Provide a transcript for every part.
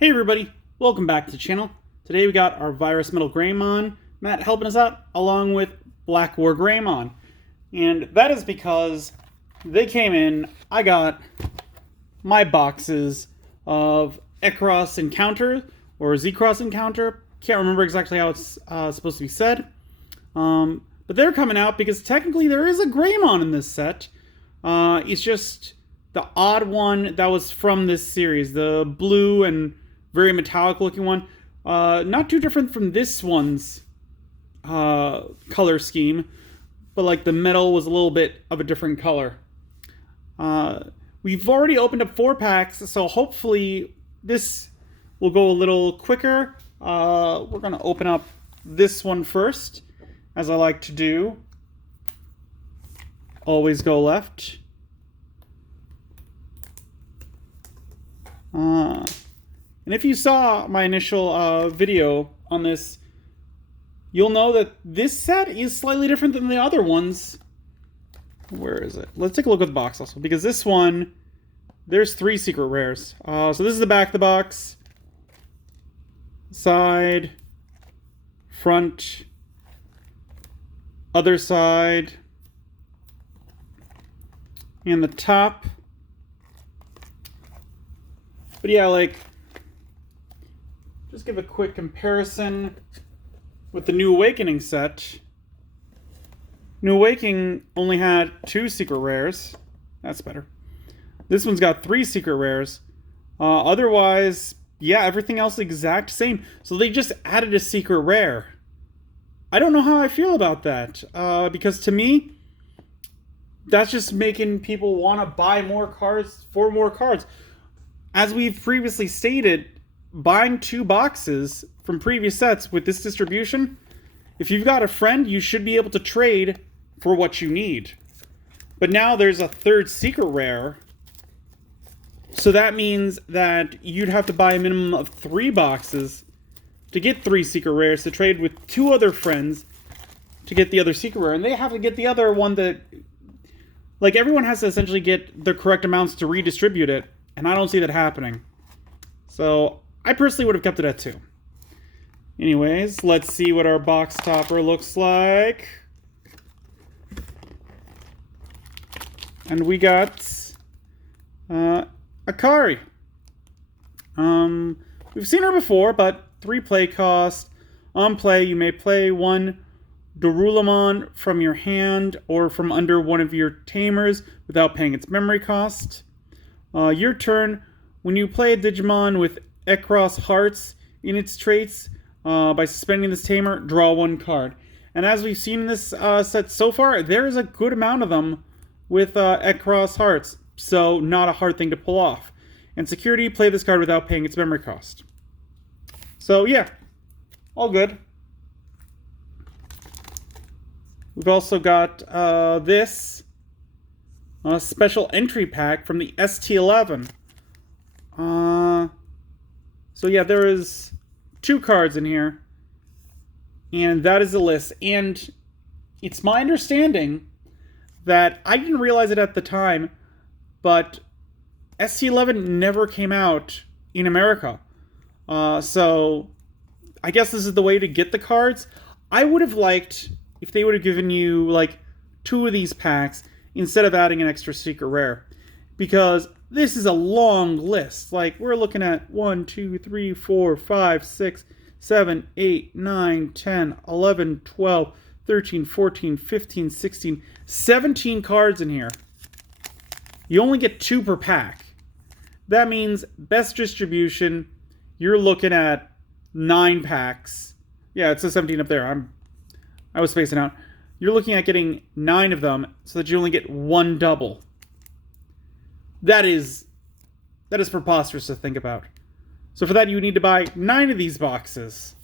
Hey everybody, welcome back to the channel. Today we got our Virus Metal Greymon, Matt helping us out, along with Black War Greymon. And that is because they came in, I got my boxes of Xros Encounter, or Xros Encounter. Can't remember exactly how it's supposed to be said. But they're coming out because technically there is a Greymon in this set. It's just the odd one that was from this series, the blue and very metallic looking one. Not too different from this one's color scheme, but like the metal was a little bit of a different color. We've already opened up 4 packs, so hopefully this will go a little quicker. We're going to open up this one first, as I like to do. Always go left. And if you saw my initial video on this, you'll know that this set is slightly different than the other ones. Where is it? Let's take a look at the box also, because this one, there's 3 secret rares. So this is the back of the box, side, front, other side, and the top. But yeah, like, just give a quick comparison with the New Awakening set. New Awakening only had 2 secret rares. That's better. This one's got 3 secret rares. Otherwise, yeah, everything else is exact same. So they just added a secret rare. I don't know how I feel about that. Because to me, that's just making people want to buy more cards for more cards. As we've previously stated, buying 2 boxes from previous sets with this distribution, if you've got a friend, you should be able to trade for what you need. But now there's a 3rd secret rare, so that means that you'd have to buy a minimum of 3 boxes to get 3 secret rares to trade with 2 other friends to get the other secret rare, and they have to get the other one that, like, everyone has to essentially get the correct amounts to redistribute it, and I don't see that happening. So I personally would have kept it at 2. Anyways, let's see what our box topper looks like. And we got Akari. We've seen her before, but 3 play cost. On play, you may play 1 Dorulamon from your hand or from under one of your tamers without paying its memory cost. Your turn. When you play a Digimon with Xros hearts in its traits, by suspending this tamer, draw 1 card. And as we've seen in this set so far, there is a good amount of them with Xros hearts, so not a hard thing to pull off. And security, play this card without paying its memory cost. So yeah, all good. We've also got this special entry pack from the ST11. So yeah, there is 2 cards in here, and that is the list. And it's my understanding that I didn't realize it at the time, but ST11 never came out in America. So I guess this is the way to get the cards. I would have liked if they would have given you like 2 of these packs instead of adding an extra secret rare, because this is a long list. Like, we're looking at 1, 2, 3, 4, 5, 6, 7, 8, 9, 10, 11, 12, 13, 14, 15, 16, 17 cards in here. You only get 2 per pack. That means best distribution, you're looking at 9 packs. Yeah, it says 17 up there. I was spacing out. You're looking at getting 9 of them so that you only get 1 double. That is preposterous to think about. So for that, you need to buy 9 of these boxes.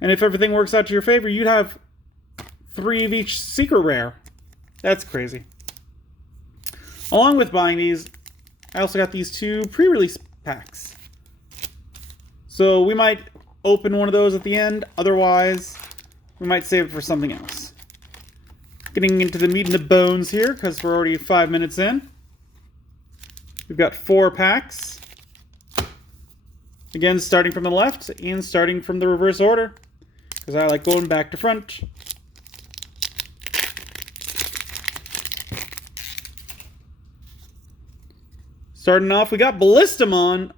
And if everything works out to your favor, you'd have 3 of each secret rare. That's crazy. Along with buying these, I also got these 2 pre-release packs. So we might open one of those at the end. Otherwise, we might save it for something else. Getting into the meat and the bones here, because we're already 5 minutes in. We've got 4 packs. Again, starting from the left and starting from the reverse order, because I like going back to front. Starting off, we got Ballistamon.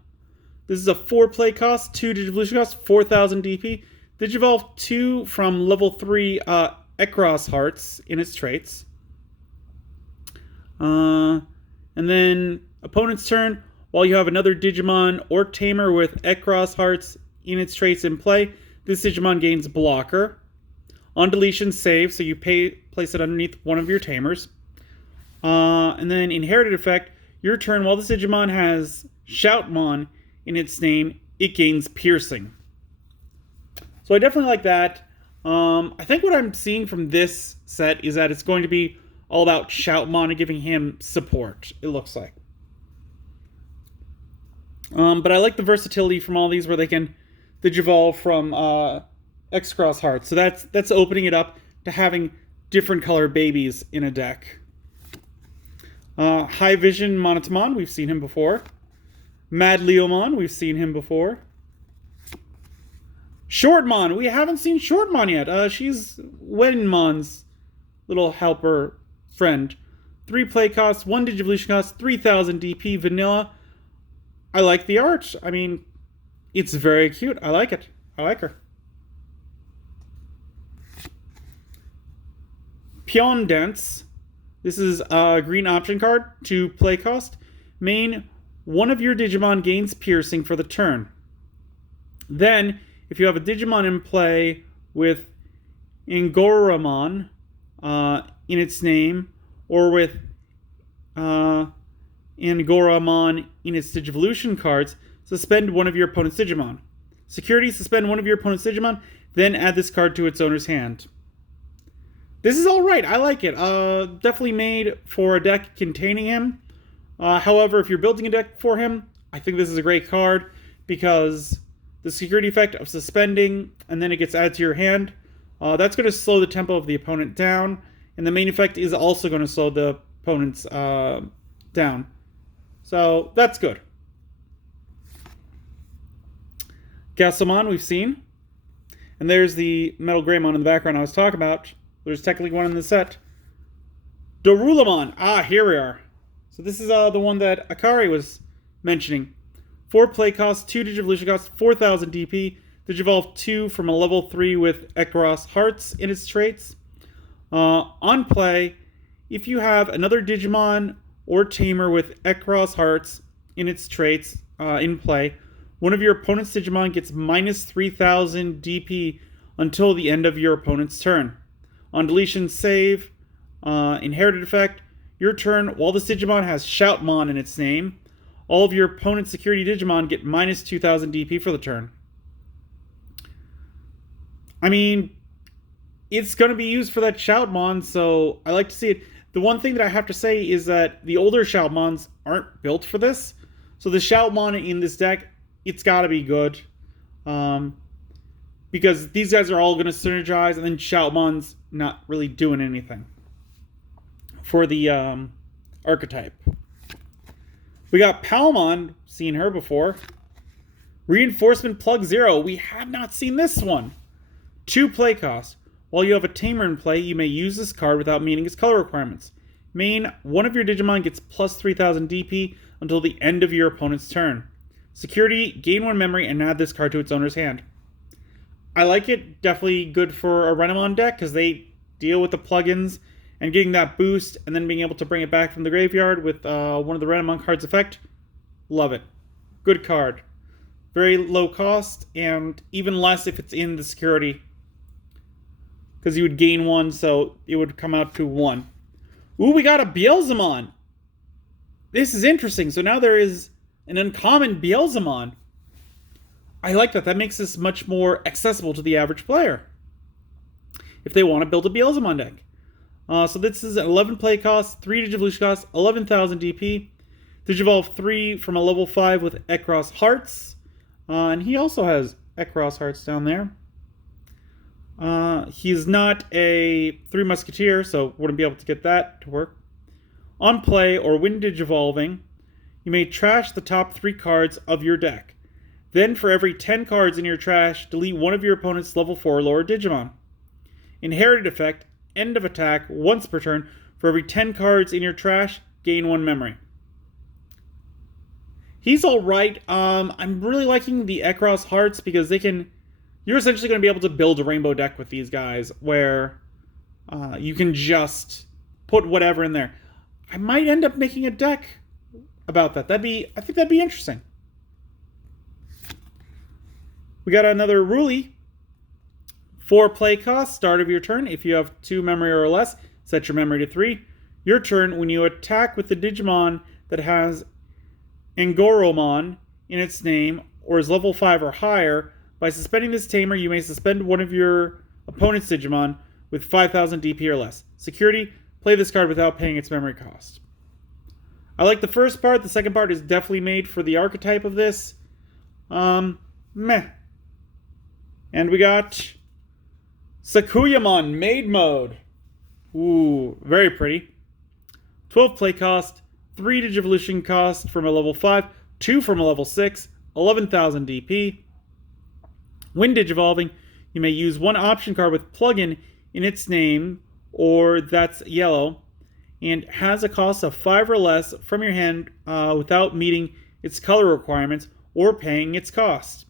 This is a 4 play cost, 2 Digivolution cost, 4,000 DP. Digivolve 2 from level 3 Xros Hearts in its traits. And then opponent's turn, while you have another Digimon or Tamer with Xros Hearts in its traits in play, this Digimon gains Blocker. On deletion, save, so you place it underneath one of your Tamers. And then inherited effect, your turn, while this Digimon has Shoutmon in its name, it gains Piercing. So I definitely like that. I think what I'm seeing from this set is that it's going to be all about Shoutmon and giving him support, it looks like. But I like the versatility from all these where they can Digivolve from Xros Hearts. So that's opening it up to having different color babies in a deck. High Vision Monotamon, we've seen him before. Mad Leomon, we've seen him before. Shortmon, we haven't seen Shortmon yet. She's Wenmon's little helper friend. 3 play costs, 1 Digivolution cost, 3,000 DP, vanilla. I like the art. I mean, it's very cute. I like it. I like her. Pion Dance. This is a green option card, 2 play cost. Main, one of your Digimon gains Piercing for the turn. Then, if you have a Digimon in play with Ingoramon in its name, or with Ingoramon in its Digivolution cards, suspend one of your opponent's Digimon. Security, suspend one of your opponent's Digimon, then add this card to its owner's hand. This is alright, I like it. Definitely made for a deck containing him. However, if you're building a deck for him, I think this is a great card because the security effect of suspending and then it gets added to your hand, that's going to slow the tempo of the opponent down, and the main effect is also going to slow the opponent's down. So that's good. Gasomon we've seen. And there's the Metal Greymon in the background I was talking about. There's technically one in the set. Dorulamon. Ah, here we are. So this is the one that Akari was mentioning. 4 play cost, 2 Digivolution cost, 4,000 DP. Digivolve 2 from a level 3 with Xros Hearts in its traits. On play, if you have another Digimon or Tamer with Xros Hearts in its traits in play, one of your opponent's Digimon gets minus 3,000 DP until the end of your opponent's turn. On deletion, save, inherited effect, your turn, while this Digimon has Shoutmon in its name, all of your opponent's security Digimon get minus 2,000 DP for the turn. I mean, it's going to be used for that Shoutmon, so I like to see it. The one thing that I have to say is that the older Shoutmons aren't built for this. So the Shoutmon in this deck, it's got to be good. Because these guys are all going to synergize, and then Shoutmon's not really doing anything for the archetype. We got Palmon, seen her before. Reinforcement Plug 0, we have not seen this one. 2 play cost. While you have a Tamer in play, you may use this card without meeting its color requirements. Main, one of your Digimon gets plus 3,000 DP until the end of your opponent's turn. Security, gain 1 memory and add this card to its owner's hand. I like it. Definitely good for a Renamon deck because they deal with the plugins and getting that boost and then being able to bring it back from the graveyard with one of the Renamon cards effect. Love it. Good card. Very low cost and even less if it's in the security. Because you would gain 1, so it would come out to 1. Ooh, we got a Beelzemon. This is interesting. So now there is an uncommon Beelzemon. I like that. That makes this much more accessible to the average player if they want to build a Beelzemon deck. So this is an 11 play cost, 3 Digivolution cost, 11,000 DP. Digivolve 3 from a level 5 with Xros Hearts. And he also has Xros Hearts down there. He's not a 3 Musketeer, so wouldn't be able to get that to work. On play or when Digivolving, you may trash the top 3 cards of your deck. Then, for every 10 cards in your trash, delete one of your opponent's level 4 or lower Digimon. Inherited effect, end of attack, once per turn. For every 10 cards in your trash, gain 1 memory. He's alright. I'm really liking the Xros Hearts because you're essentially going to be able to build a rainbow deck with these guys where you can just put whatever in there. I might end up making a deck about that. I think that'd be interesting. We got another Ruli. 4 play cost, start of your turn. If you have 2 memory or less, set your memory to 3. Your turn, when you attack with the Digimon that has Angoromon in its name or is level 5 or higher, by suspending this tamer, you may suspend one of your opponent's Digimon with 5,000 DP or less. Security, play this card without paying its memory cost. I like the first part. The second part is definitely made for the archetype of this. Meh. And we got Sakuyamon Maid Mode. Ooh, very pretty. 12 play cost, 3 Digivolution cost from a level 5, 2 from a level 6, 11,000 DP. When Digivolving, you may use 1 option card with plugin in its name, or that's yellow, and has a cost of 5 or less from your hand without meeting its color requirements or paying its cost.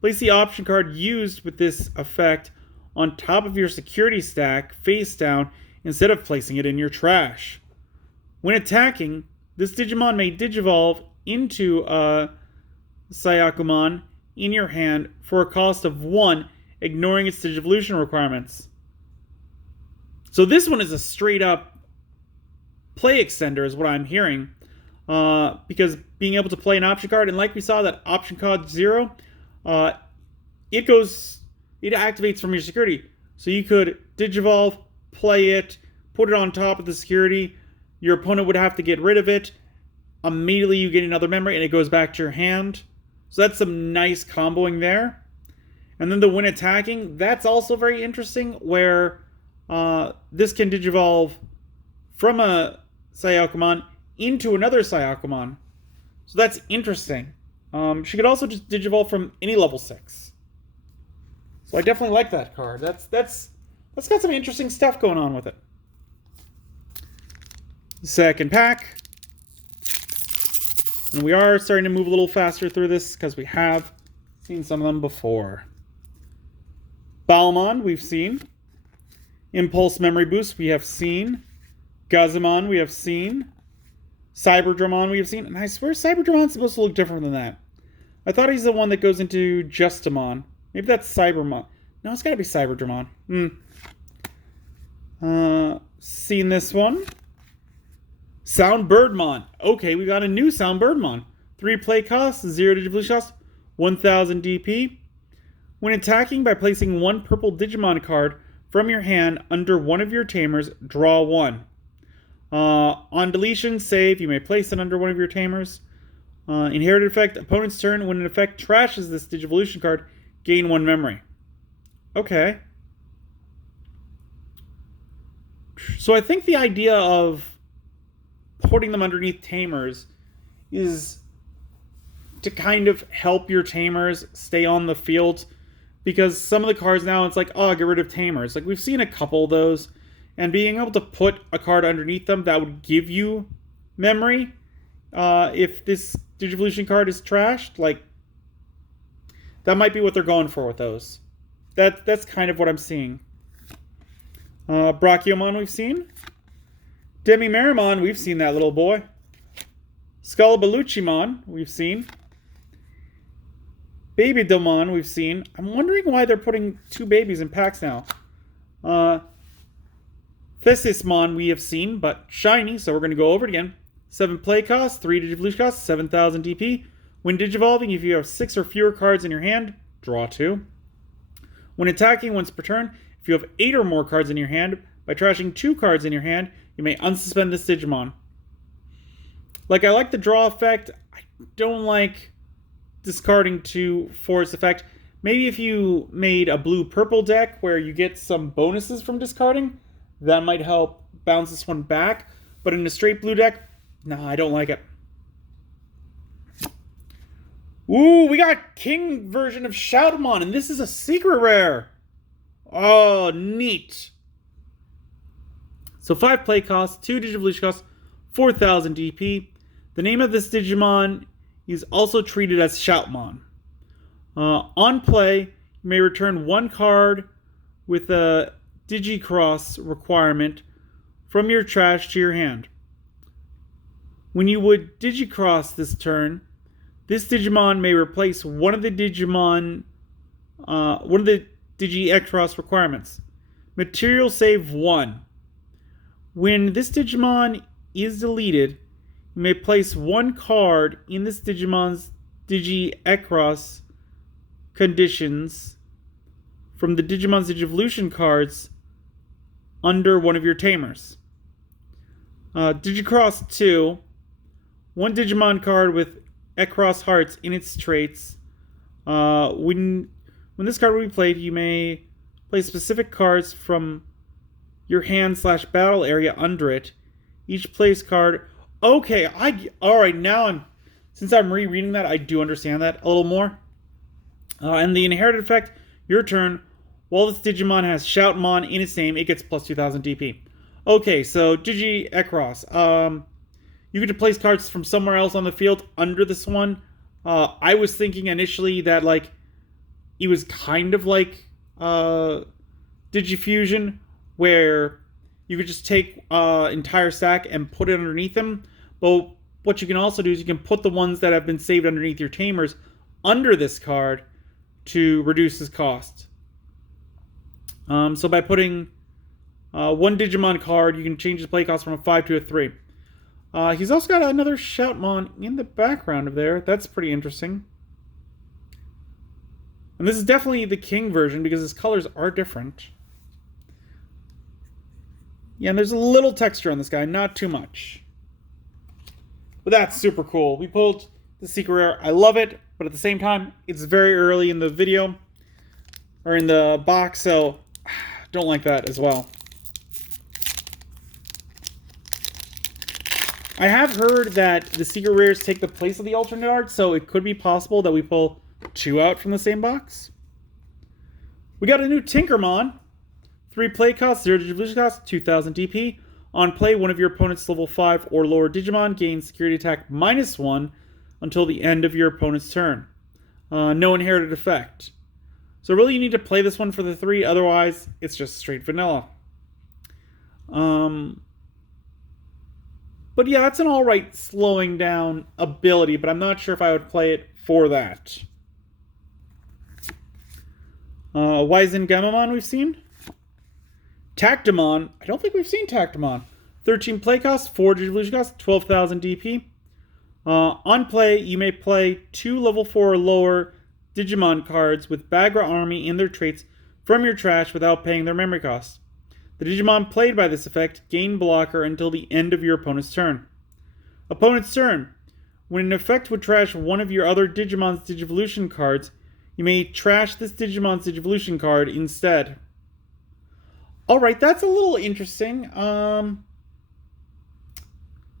Place the option card used with this effect on top of your security stack face down instead of placing it in your trash. When attacking, this Digimon may Digivolve into a Sayakumon in your hand for a cost of 1, ignoring its Digivolution requirements. So this one is a straight up play extender is what I'm hearing. Because being able to play an option card, and like we saw that option card 0, it activates from your security. So you could Digivolve, play it, put it on top of the security. Your opponent would have to get rid of it. Immediately you get another memory and it goes back to your hand. So that's some nice comboing there. And then the when attacking, that's also very interesting where this can Digivolve from a Sayakumon into another Sayakumon. So that's interesting. She could also just Digivolve from any level 6. So I definitely like that card. That's got some interesting stuff going on with it. Second pack. And we are starting to move a little faster through this because we have seen some of them before. Balmon, we've seen. Impulse Memory Boost, we have seen. Gazumon, we have seen. Cyberdramon, we have seen. And I swear Cyberdramon's supposed to look different than that. I thought he's the one that goes into Justamon. Maybe that's Cybermon. No, it's got to be Cyberdramon. Seen this one. Soundbirdmon. Okay, we got a new Soundbirdmon. 3 play cost, 0 Digivolution cost, 1,000 DP. When attacking by placing 1 purple Digimon card from your hand under one of your tamers, draw 1. On deletion, save, you may place it under one of your tamers. Inherited effect, opponent's turn. When an effect trashes this Digivolution card, gain 1 memory. Okay. So I think the idea of putting them underneath tamers is to kind of help your tamers stay on the field, because some of the cards now it's like, oh, get rid of tamers. Like we've seen a couple of those, and being able to put a card underneath them that would give you memory if this Digivolution card is trashed, like that might be what they're going for with those. That's kind of what I'm seeing. Brachiomon we've seen. Demimeramon, we've seen that little boy. Skullabaluchimon, we've seen. Babydomon, we've seen. I'm wondering why they're putting 2 babies in packs now. Thesismon, we have seen, but shiny, so we're going to go over it again. 7 play cost, 3 Digivolution cost, 7,000 DP. When Digivolving, if you have 6 or fewer cards in your hand, draw 2. When attacking once per turn, if you have 8 or more cards in your hand, by trashing 2 cards in your hand, you may unsuspend this Digimon. Like, I like the draw effect. I don't like discarding 2 for its effect. Maybe if you made a blue-purple deck where you get some bonuses from discarding, that might help bounce this one back. But in a straight blue deck, no, I don't like it. Ooh, we got King version of Shoutmon, and this is a secret rare. Oh, neat. So 5 play cost, 2 Digivolution cost, 4,000 DP. The name of this Digimon is also treated as Shoutmon. On play, you may return 1 card with a Digicross requirement from your trash to your hand. When you would Digicross this turn, this Digimon may replace one of the Digi Xros requirements. Material save 1. When this Digimon is deleted, you may place 1 card in this Digimon's Digi Xros conditions from the Digimon's Digivolution cards under one of your tamers. Digicross 2. 1 Digimon card with Xros hearts in its traits. When this card will be played, you may play specific cards from your hand/battle area under it. Each place card. Okay, alright, now since I'm rereading that, I do understand that a little more. And the inherited effect, your turn, while this Digimon has Shoutmon in its name, it gets plus 2,000 DP. Okay, so Digi Xros. You get to place cards from somewhere else on the field under this one. I was thinking initially that like it was kind of like Digifusion, where you could just take entire stack and put it underneath them. But what you can also do is you can put the ones that have been saved underneath your tamers under this card to reduce its cost. So by putting 1 Digimon card, you can change the play cost from a 5 to a 3. He's also got another Shoutmon in the background of there. That's pretty interesting. And this is definitely the King version because his colors are different. Yeah, and there's a little texture on this guy, not too much. But that's super cool. We pulled the secret rare. I love it, but at the same time, it's very early in the video, or in the box, so don't like that as well. I have heard that the secret rares take the place of the alternate art, so it could be possible that we pull 2 out from the same box. We got a new Tinkermon. 3 play cost, 0 Digivolution cost, 2,000 DP. On play, one of your opponent's level 5 or lower Digimon gains security attack -1 until the end of your opponent's turn. No inherited effect. So really you need to play this one for the 3, otherwise it's just straight vanilla. But yeah, that's an alright slowing down ability, but I'm not sure if I would play it for that. Wizen Gamamon we've seen. Tactimon, I don't think we've seen Tactimon. 13 play cost, 4 Digivolution cost, 12,000 DP. On play, you may play 2 level 4 or lower Digimon cards with Bagra Army in their traits from your trash without paying their memory cost. The Digimon played by this effect gain blocker until the end of your opponent's turn. Opponent's turn. When an effect would trash one of your other Digimon's Digivolution cards, you may trash this Digimon's Digivolution card instead. Alright, that's a little interesting.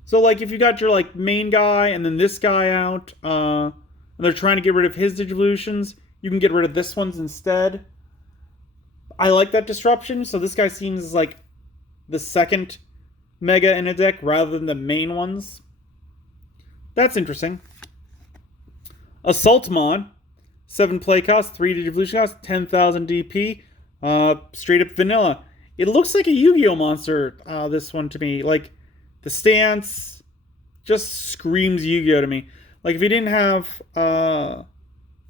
So like if you got your like main guy and then this guy out, and they're trying to get rid of his Digivolutions, you can get rid of this one's instead. I like that disruption, so this guy seems like the second mega in a deck rather than the main ones. That's interesting. Assaultmon, 7 play cost, 3 Digivolution cost, 10,000 DP, straight up vanilla. It looks like a Yu-Gi-Oh monster, this one to me. Like, the stance just screams Yu-Gi-Oh to me. Like, if he didn't have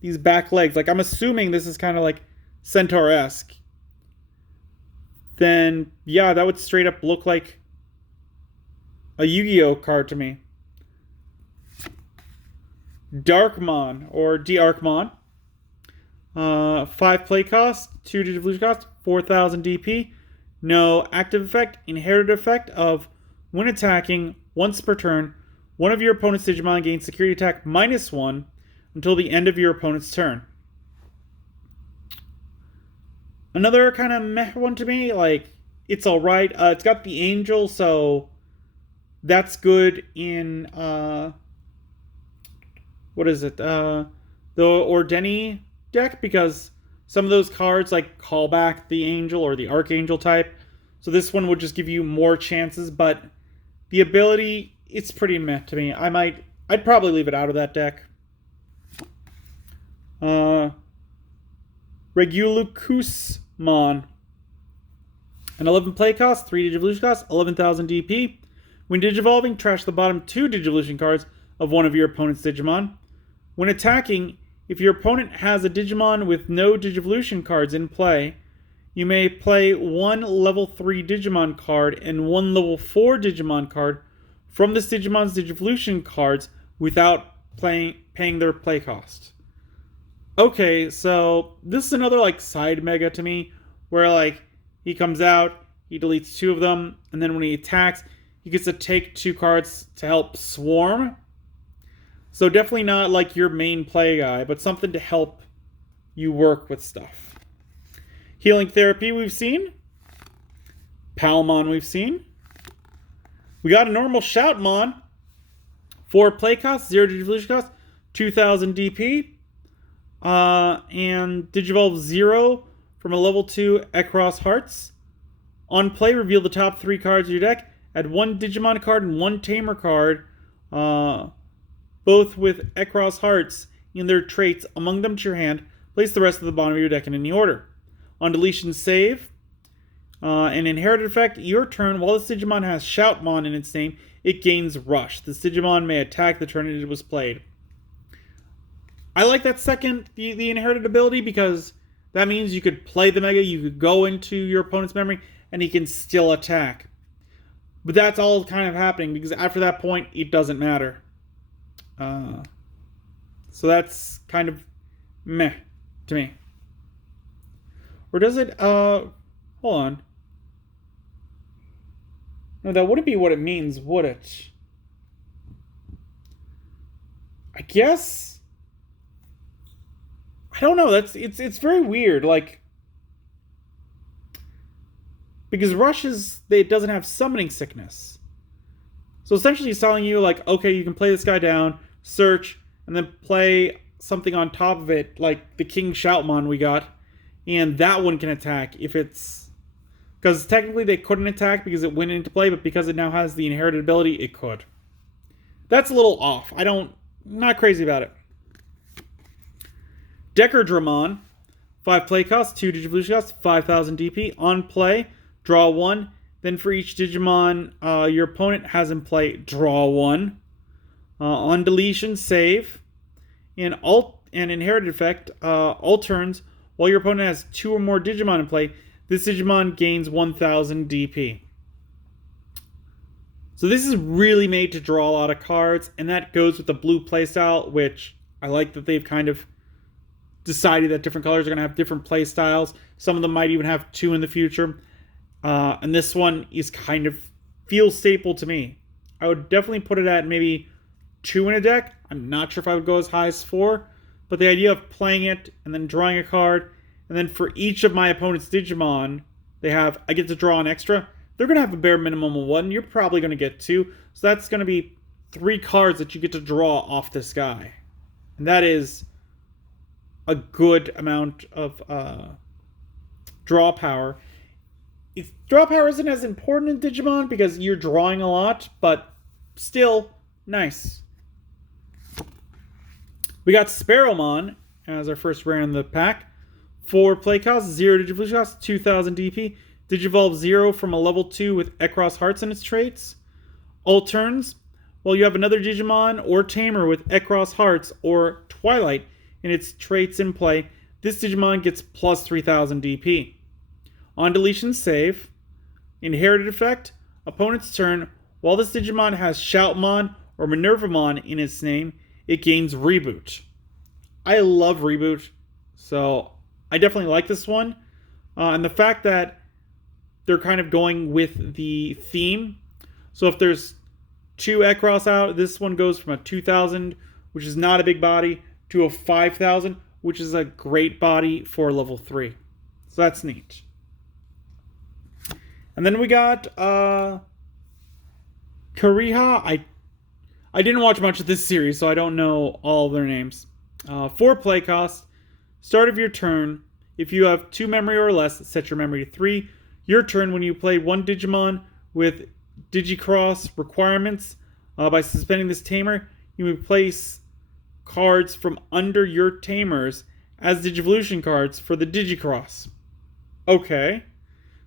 these back legs, like, I'm assuming this is kind of like Centaur-esque, then, yeah, that would straight up look like a Yu-Gi-Oh card to me. Darkmon, or D-Arcmon. 5 play cost, 2 Digivolution cost, 4,000 DP. No active effect, inherited effect of when attacking once per turn, one of your opponent's Digimon gains security attack -1 until the end of your opponent's turn. Another kind of meh one to me, like, it's alright. It's got the angel, so that's good in, what is it? the Ordeni deck because some of those cards like call back the Angel or the Archangel type. So this one would just give you more chances, but the ability, it's pretty meh to me. I'd probably leave it out of that deck. Regulucusmon. An 11 play cost, 3 Digivolution cost, 11,000 DP. When Digivolving, trash the bottom 2 Digivolution cards of one of your opponent's Digimon. When attacking, if your opponent has a Digimon with no Digivolution cards in play, you may play one level 3 Digimon card and one level 4 Digimon card from this Digimon's Digivolution cards without paying their play cost. Okay, so this is another like side mega to me, where like he comes out, he deletes 2 of them, and then when he attacks, he gets to take 2 cards to help swarm. So definitely not like your main play guy, but something to help you work with stuff. Healing Therapy we've seen. Palmon we've seen. We got a normal Shoutmon. 4 play cost, 0 Digivolution cost, 2,000 DP. And Digivolve 0 from a level 2 Xros Hearts. On play, reveal the top 3 cards of your deck. Add 1 Digimon card and 1 Tamer card, both with Xros Hearts in their traits among them to your hand. Place the rest of the bottom of your deck in any order. On deletion, save. An inherited effect, your turn, while this Digimon has Shoutmon in its name, it gains Rush. This Digimon may attack the turn it was played. I like that second, the inherited ability, because that means you could play the Mega, you could go into your opponent's memory, and he can still attack. But that's all kind of happening, because after that point, it doesn't matter. So that's kind of meh to me. Or does it, hold on. No, that wouldn't be what it means, would it? I guess... I don't know, it's very weird, like... Because Rush it doesn't have summoning sickness. So essentially he's telling you, like, okay, you can play this guy down, search, and then play something on top of it, like the King Shoutmon we got, and that one can attack if it's... Because technically they couldn't attack because it went into play, but because it now has the inherited ability, it could. That's a little off. I'm not crazy about it. Decardramon, 5 play cost, 2 Digivolution cost, 5,000 DP. On play, draw 1. Then for each Digimon your opponent has in play, draw 1. On deletion, save. And inherited effect, all turns, while your opponent has 2 or more Digimon in play, this Digimon gains 1,000 DP. So this is really made to draw a lot of cards, and that goes with the blue playstyle, which I like that they've kind of decided that different colors are going to have different play styles. Some of them might even have 2 in the future. And this one is kind of feels staple to me. I would definitely put it at maybe 2 in a deck. I'm not sure if I would go as high as 4. But the idea of playing it and then drawing a card, and then for each of my opponent's Digimon, I get to draw an extra. They're going to have a bare minimum of 1. You're probably going to get 2. So that's going to be 3 cards that you get to draw off this guy. And that is a good amount of draw power. Draw power isn't as important in Digimon because you're drawing a lot, but still nice. We got Sparrowmon as our first rare in the pack. 4 play cost, 0 Digivolution cost, 2,000 DP. Digivolve 0 from a level 2 with Xros Hearts in its traits. All turns, while you have another Digimon or Tamer with Xros Hearts or Twilight in its traits in play, this Digimon gets plus 3,000 DP. On deletion, save. Inherited effect, opponent's turn. While this Digimon has Shoutmon or Minervamon in its name, it gains Reboot. I love Reboot, so I definitely like this one. And the fact that they're kind of going with the theme. So if there's 2 Xros out, this one goes from a 2,000, which is not a big body, to a 5,000, which is a great body for level 3. So that's neat. And then we got Kariha. I didn't watch much of this series, so I don't know all of their names. 4 play cost. Start of your turn. If you have 2 memory or less, set your memory to 3. Your turn when you play 1 Digimon with Digicross requirements. By suspending this tamer, you may place cards from under your tamers as Digivolution cards for the Digicross. Okay.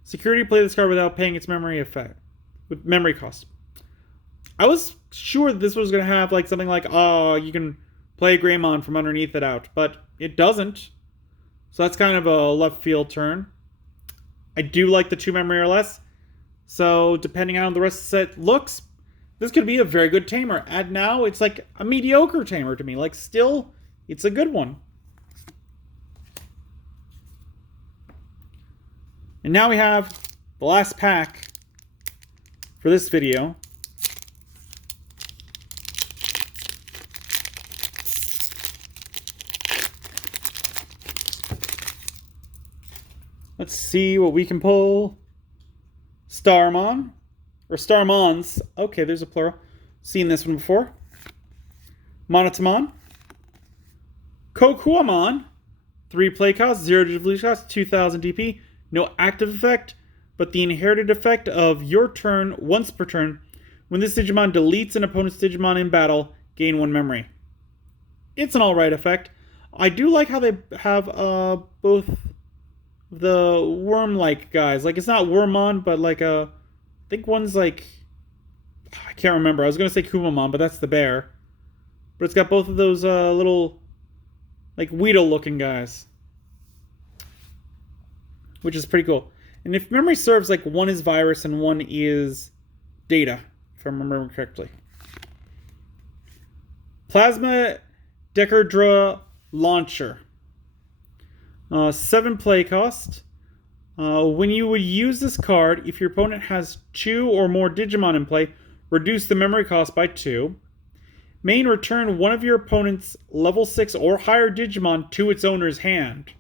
Security, play this card without paying its memory effect with memory cost. I was sure this was going to have like something like, oh, you can play Greymon from underneath it out, but it doesn't. So that's kind of a left field turn. I do like the 2 memory or less. So depending on how the rest of the set looks, this could be a very good tamer. And now it's like a mediocre tamer to me. Like still, it's a good one. And now we have the last pack for this video. Let's see what we can pull. Starmon. Or Starmons. Okay, there's a plural. Seen this one before. Monotamon. Kokuamon. 3 play cost, 0 Digivolution cost, 2000 DP. No active effect, but the inherited effect of your turn once per turn. When this Digimon deletes an opponent's Digimon in battle, gain 1 memory. It's an alright effect. I do like how they have both the worm-like guys. Like, it's not Wormmon, but like I think one's like, I can't remember. I was going to say Kumamon, but that's the bear. But it's got both of those little, like, Weedle-looking guys. Which is pretty cool. And if memory serves, like, one is virus and one is data, if I remember correctly. Plasma Decardra Launcher. 7 play cost. When you would use this card, if your opponent has 2 or more Digimon in play, reduce the memory cost by 2. Main, return one of your opponent's level 6 or higher Digimon to its owner's hand.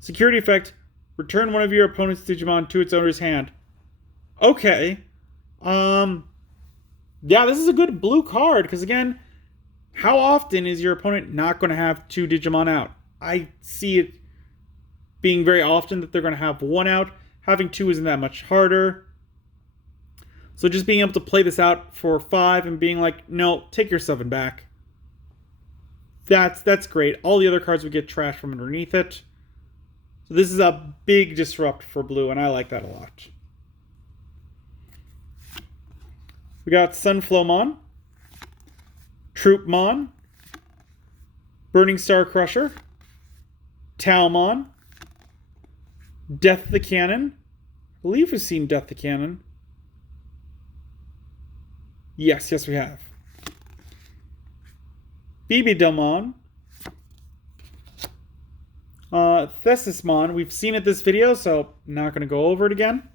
Security effect, return one of your opponent's Digimon to its owner's hand. Okay. Yeah, this is a good blue card, because again, how often is your opponent not going to have 2 Digimon out? I see it being very often that they're going to have 1 out. Having 2 isn't that much harder. So just being able to play this out for 5 and being like, no, take your 7 back. That's great. All the other cards would get trashed from underneath it. So this is a big disrupt for blue, and I like that a lot. We got Sunflowmon, Troopmon, Burning Star Crusher, Talmon, Death the Cannon. I believe we've seen Death the Cannon. Yes, we have. Bibidamon. Thesismon. We've seen it this video, so not going to go over it again.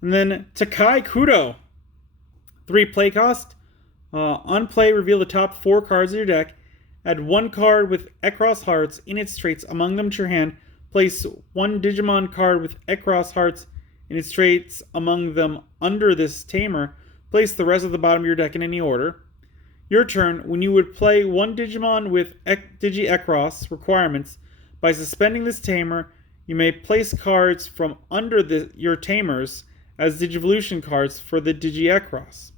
And then Takai Kudo. 3 play cost. On play, reveal the top 4 cards of your deck. Add 1 card with Xros Hearts in its traits among them to your hand. Place 1 Digimon card with Xros Hearts in its traits among them under this tamer. Place the rest of the bottom of your deck in any order. Your turn, when you would play 1 Digimon with Digi-Xros requirements, by suspending this tamer, you may place cards from under your tamers as Digivolution cards for the Digi-Xros.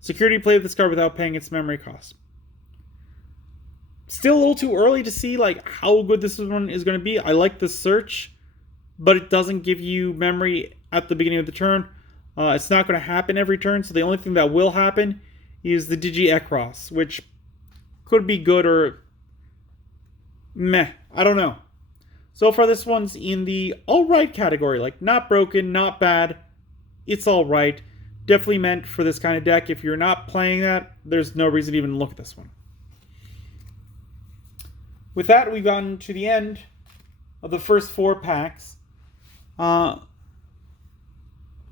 Security, play this card without paying its memory cost. Still a little too early to see like how good this one is going to be. I like the search, but it doesn't give you memory at the beginning of the turn. It's not going to happen every turn, so the only thing that will happen is the Digi-Xros, which could be good or meh. I don't know. So far, this one's in the alright category. Like, not broken, not bad. It's alright. Definitely meant for this kind of deck. If you're not playing that, there's no reason to even look at this one. With that, we've gotten to the end of the first 4 packs.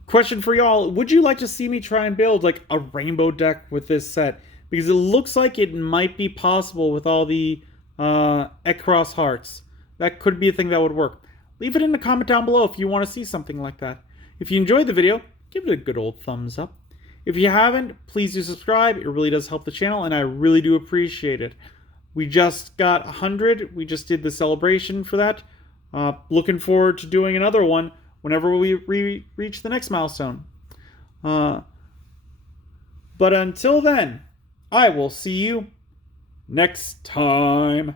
Question for y'all, would you like to see me try and build like a rainbow deck with this set? Because it looks like it might be possible with all the Xros Hearts. That could be a thing that would work. Leave it in the comment down below if you want to see something like that. If you enjoyed the video, give it a good old thumbs up. If you haven't, please do subscribe. It really does help the channel, and I really do appreciate it. We just got 100. We just did the celebration for that. Looking forward to doing another one whenever we reach the next milestone. But until then, I will see you next time.